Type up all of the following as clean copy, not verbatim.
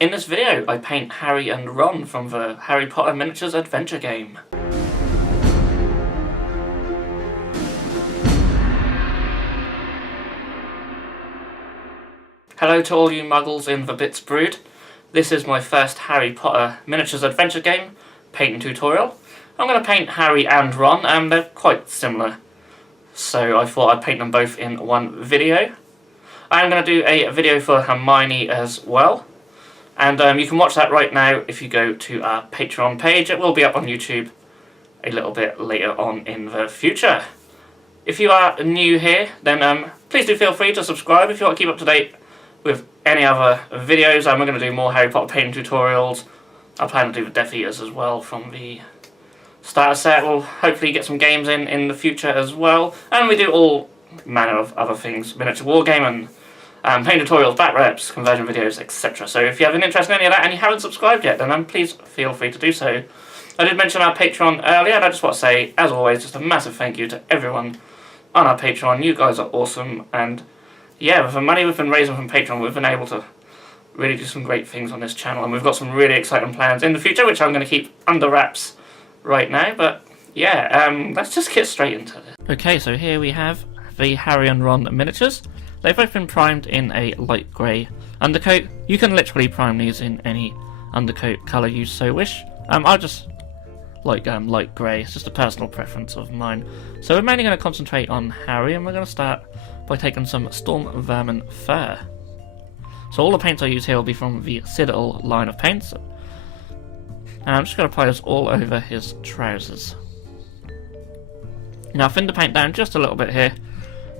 In this video, I paint Harry and Ron from the Harry Potter Miniatures adventure game. Hello to all you muggles in the Bits brood. This is my first Harry Potter Miniatures adventure game painting tutorial. I'm going to paint Harry and Ron, and they're quite similar, so I thought I'd paint them both in one video. I'm going to do a video for Hermione as well. And you can watch that right now if you go to our Patreon page. It will be up on YouTube a little bit later on in the future. If you are new here, then please do feel free to subscribe if you want to keep up to date with any other videos. We're going to do more Harry Potter painting tutorials. I plan to do the Death Eaters as well from the starter set. We'll hopefully get some games in the future as well. And we do all manner of other things. Miniature wargame and paint tutorials, back reps, conversion videos, etc. So if you have an interest in any of that and you haven't subscribed yet, then please feel free to do so. I did mention our Patreon earlier, and I just want to say, as always, just a massive thank you to everyone on our Patreon. You guys are awesome, and yeah, with the money we've been raising from Patreon, we've been able to really do some great things on this channel, and we've got some really exciting plans in the future, which I'm going to keep under wraps right now. But yeah, let's just get straight into this. Okay, so here we have the Harry and Ron miniatures. They've both been primed in a light grey undercoat. You can literally prime these in any undercoat colour you so wish. I just like light grey. It's just a personal preference of mine. So we're mainly going to concentrate on Harry, and we're going to start by taking some Storm Vermin fur. So all the paints I use here will be from the Citadel line of paints. And I'm just going to apply this all over his trousers. Now I thinned the paint down just a little bit here,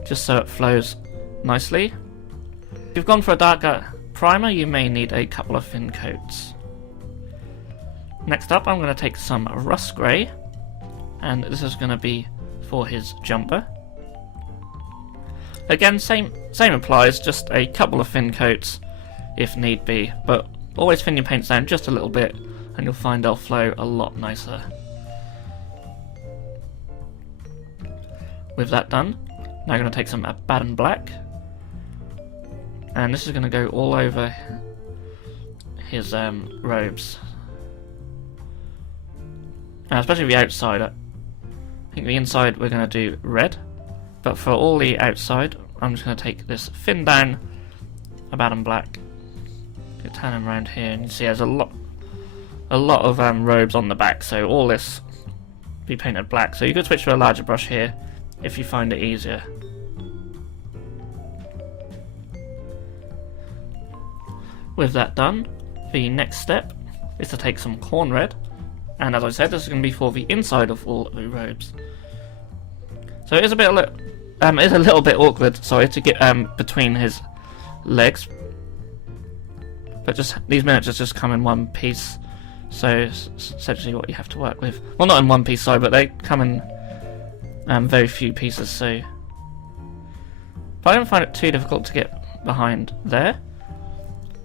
just so it flows nicely. If you've gone for a darker primer, you may need a couple of thin coats. Next up, I'm going to take some rust grey, and this is going to be for his jumper. Again, same applies, just a couple of thin coats if need be, but always thin your paints down just a little bit and you'll find they'll flow a lot nicer. With that done, now I'm going to take some Abaddon Black, and this is going to go all over his robes. Now, especially the outside. I think the inside we're going to do red, but for all the outside, I'm just going to take this thin down Abaddon Black. Turn him around here, and you see there's a lot of robes on the back, so all this be painted black. So you could switch to a larger brush here if you find it easier. With that done, the next step is to take some corn red, and as I said, this is going to be for the inside of all the robes. So it is a little bit awkward, sorry, to get between his legs, but just these miniatures just come in one piece, so it's essentially what you have to work with. Well, not in one piece, sorry, but they come in very few pieces, so but I don't find it too difficult to get behind there.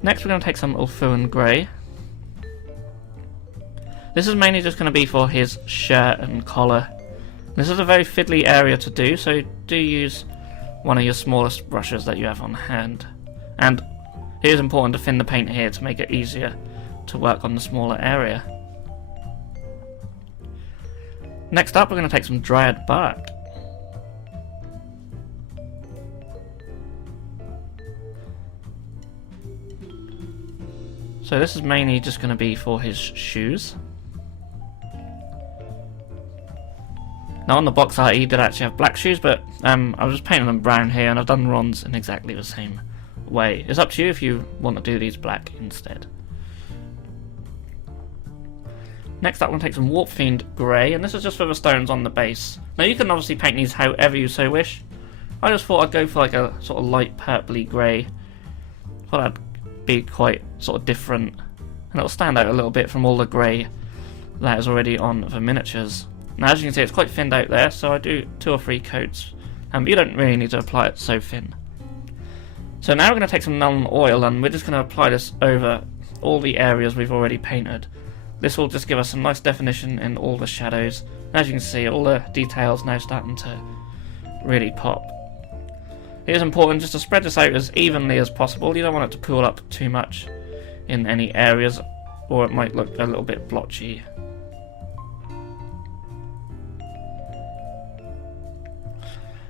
Next we're going to take some Ulthuan Grey. This is mainly just going to be for his shirt and collar. This is a very fiddly area to do, so do use one of your smallest brushes that you have on hand. And it is important to thin the paint here to make it easier to work on the smaller area. Next up we're going to take some Dryad Bark. So this is mainly just going to be for his shoes. Now on the box art he did actually have black shoes, but I was just painting them brown here, and I've done Ron's in exactly the same way. It's up to you if you want to do these black instead. Next up, we're going to take some Warp Fiend Grey, and this is just for the stones on the base. Now you can obviously paint these however you so wish. I just thought I'd go for like a sort of light purpley grey. Thought that'd be quite sort of different, and it'll stand out a little bit from all the grey that is already on the miniatures. Now as you can see, it's quite thinned out there, so I do 2 or 3 coats, but you don't really need to apply it so thin. So now we're going to take some Nuln Oil, and we're just going to apply this over all the areas we've already painted. This will just give us some nice definition in all the shadows. And as you can see, all the details now starting to really pop. It is important just to spread this out as evenly as possible. You don't want it to pool up too much in any areas, or it might look a little bit blotchy.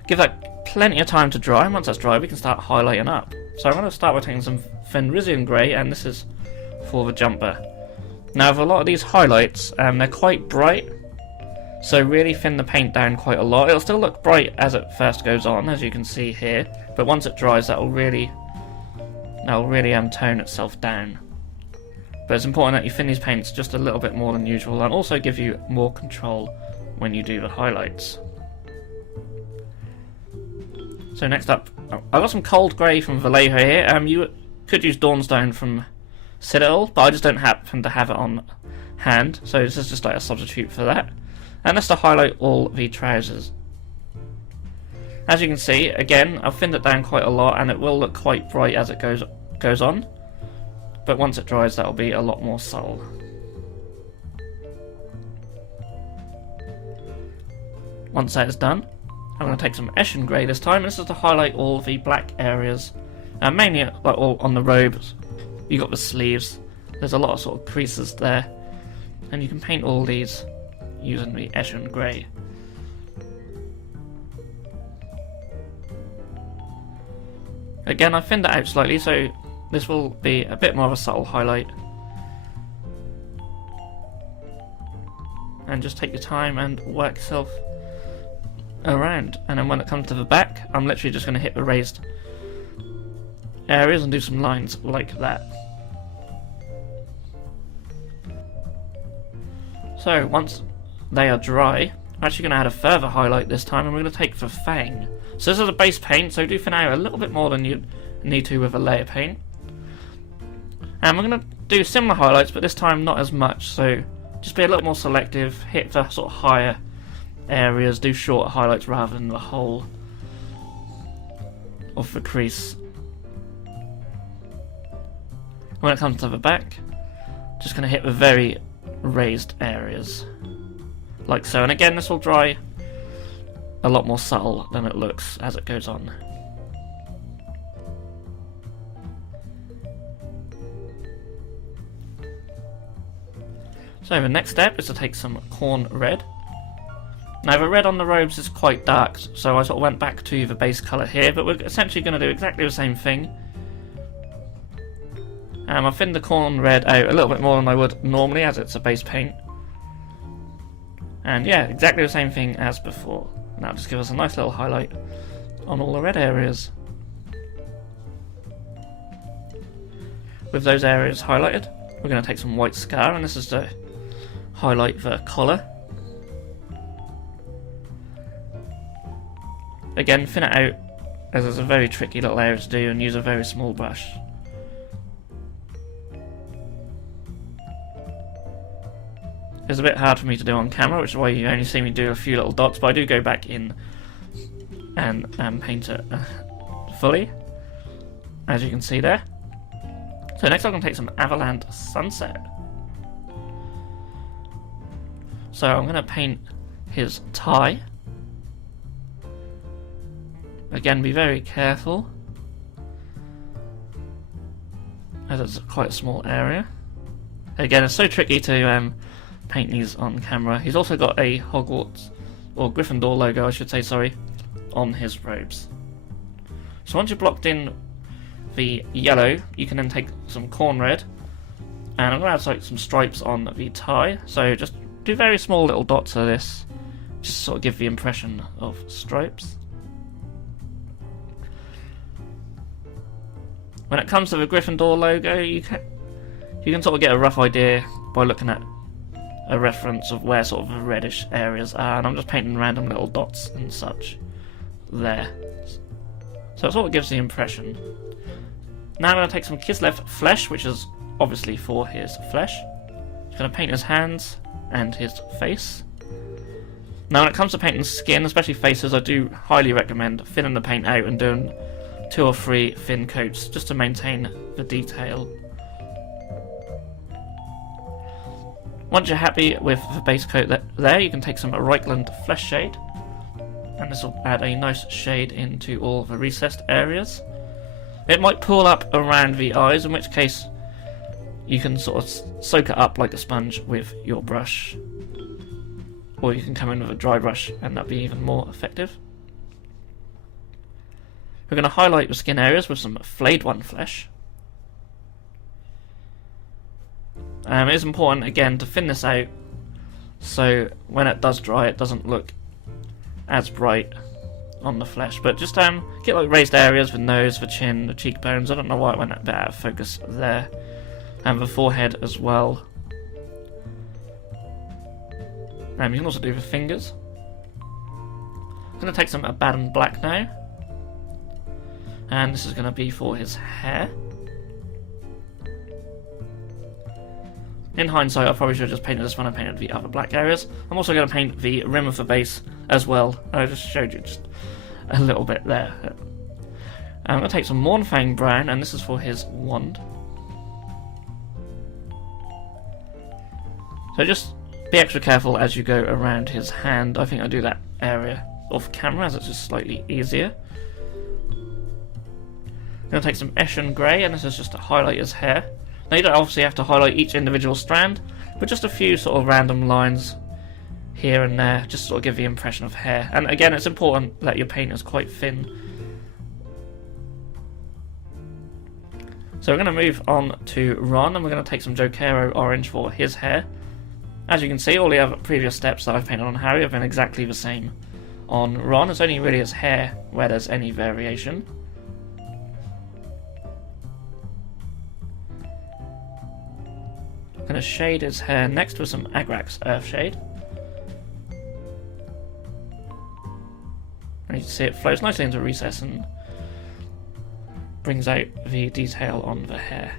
Give that plenty of time to dry, and once that's dry we can start highlighting up. So I'm going to start by taking some Fenrisian Grey, and this is for the jumper. Now with a lot of these highlights, they're quite bright, so really thin the paint down quite a lot. It'll still look bright as it first goes on, as you can see here, but once it dries that'll really tone itself down. But it's important that you thin these paints just a little bit more than usual, and also give you more control when you do the highlights. So next up, I've got some Cold Grey from Vallejo here. You could use Dawnstone from Citadel, but I just don't happen to have it on hand, so this is just like a substitute for that. And that's to highlight all the trousers. As you can see, again, I've thinned it down quite a lot, and it will look quite bright as it goes on. But once it dries, that'll be a lot more subtle. Once that is done, I'm going to take some Eshin Grey this time, and this is to highlight all the black areas, mainly like all on the robes. You got the sleeves. There's a lot of sort of creases there, and you can paint all these using the Eshin Grey. Again, I thinned it out slightly, so this will be a bit more of a subtle highlight. And just take your time and work yourself around, and then when it comes to the back, I'm literally just going to hit the raised areas and do some lines like that. So once they are dry, I'm actually going to add a further highlight this time, and we're going to take the Fang. So this is a base paint, so do thin out a little bit more than you need to with a layer paint. And we're going to do similar highlights, but this time not as much, so just be a little more selective, hit the sort of higher areas, do shorter highlights rather than the whole of the crease. When it comes to the back, just going to hit the very raised areas, like so. And again, this will dry a lot more subtle than it looks as it goes on. So the next step is to take some Corn Red. Now the red on the robes is quite dark, so I sort of went back to the base colour here, but we're essentially going to do exactly the same thing. I thinned the Corn Red out a little bit more than I would normally, as it's a base paint. And yeah, exactly the same thing as before. Now just give us a nice little highlight on all the red areas. With those areas highlighted, we're going to take some White Scar, and this is to highlight the collar. Again, thin it out, as it's a very tricky little area to do, and use a very small brush. It's a bit hard for me to do on camera, which is why you only see me do a few little dots, but I do go back in and paint it fully, as you can see there. So next I'm going to take some Avalanche Sunset. So I'm going to paint his tie. Again, be very careful, as it's quite a small area. Again, it's so tricky to paint these on camera. He's also got a Hogwarts, or Gryffindor logo I should say, sorry, on his robes. So once you've blocked in the yellow, you can then take some Corn Red, and I'm going to add some stripes on the tie. So just do very small little dots of this, just sort of give the impression of stripes. When it comes to the Gryffindor logo, you can sort of get a rough idea by looking at a reference of where sort of the reddish areas are, and I'm just painting random little dots and such there. So it sort of gives the impression. Now I'm going to take some Kislev Flesh, which is obviously for his flesh. I'm going to paint his hands and his face. Now when it comes to painting skin, especially faces, I do highly recommend thinning the paint out and doing 2 or 3 thin coats just to maintain the detail. Once you're happy with the base coat there, you can take some Reichland Flesh Shade, and this will add a nice shade into all the recessed areas. It might pull up around the eyes, in which case you can sort of soak it up like a sponge with your brush, or you can come in with a dry brush and that'll be even more effective. We're going to highlight the skin areas with some flayed one flesh. It is important again to thin this out so when it does dry it doesn't look as bright on the flesh, but just get like raised areas, the nose, the chin, the cheekbones. I don't know why it went a bit out of focus there, and the forehead as well. You can also do the fingers. I'm going to take some Abaddon Black now, and this is going to be for his hair. In hindsight, I probably should have just painted this one and painted the other black areas. I'm also going to paint the rim of the base as well. I just showed you just a little bit there. I'm going to take some Mornfang Brown, and this is for his wand. So just be extra careful as you go around his hand. I think I'll do that area off camera as it's just slightly easier. I'm going to take some Eshin Grey, and this is just to highlight his hair. Now you don't obviously have to highlight each individual strand, but just a few sort of random lines here and there, just sort of give the impression of hair. And again, it's important that your paint is quite thin. So we're going to move on to Ron, and we're going to take some Jokero Orange for his hair. As you can see, all the other previous steps that I've painted on Harry have been exactly the same on Ron. It's only really his hair where there's any variation. I'm going to shade his hair next with some Agrax Earthshade. And you can see it flows nicely into a recess and brings out the detail on the hair.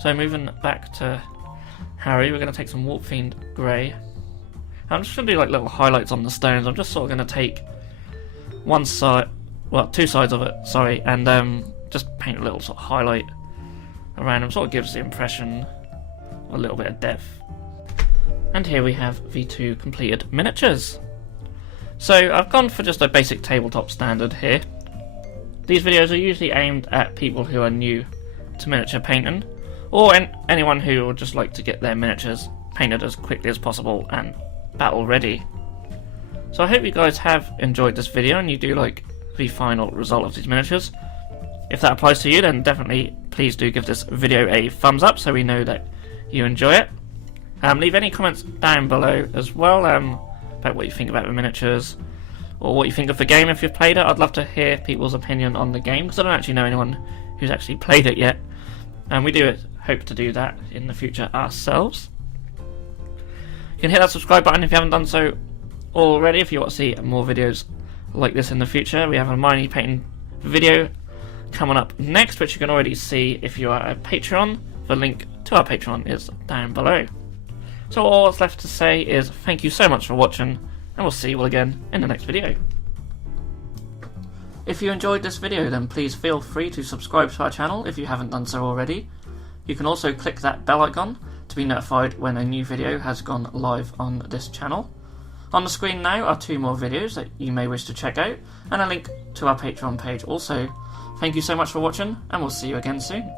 So moving back to Harry, we're going to take some Warp Fiend Grey. I'm just going to do like little highlights on the stones. I'm just sort of going to take one side, well, two sides of it, sorry, and just paint a little sort of highlight around them. Sort of gives the impression a little bit of depth. And here we have the two completed miniatures. So I've gone for just a basic tabletop standard here. These videos are usually aimed at people who are new to miniature painting, or anyone who would just like to get their miniatures painted as quickly as possible and battle ready. So I hope you guys have enjoyed this video and you do like the final result of these miniatures. If that applies to you, then definitely please do give this video a thumbs up so we know that you enjoy it. Leave any comments down below as well about what you think about the miniatures or what you think of the game if you've played it. I'd love to hear people's opinion on the game because I don't actually know anyone who's actually played it yet, and we do hope to do that in the future ourselves. You can hit that subscribe button if you haven't done so already if you want to see more videos like this in the future. We have a Miney painting video coming up next, which you can already see if you are a Patreon. The link to our Patreon is down below. So all that's left to say is thank you so much for watching, and we'll see you all again in the next video. If you enjoyed this video, then please feel free to subscribe to our channel if you haven't done so already. You can also click that bell icon to be notified when a new video has gone live on this channel. On the screen now are two more videos that you may wish to check out, and a link to our Patreon page also. Thank you so much for watching, and we'll see you again soon.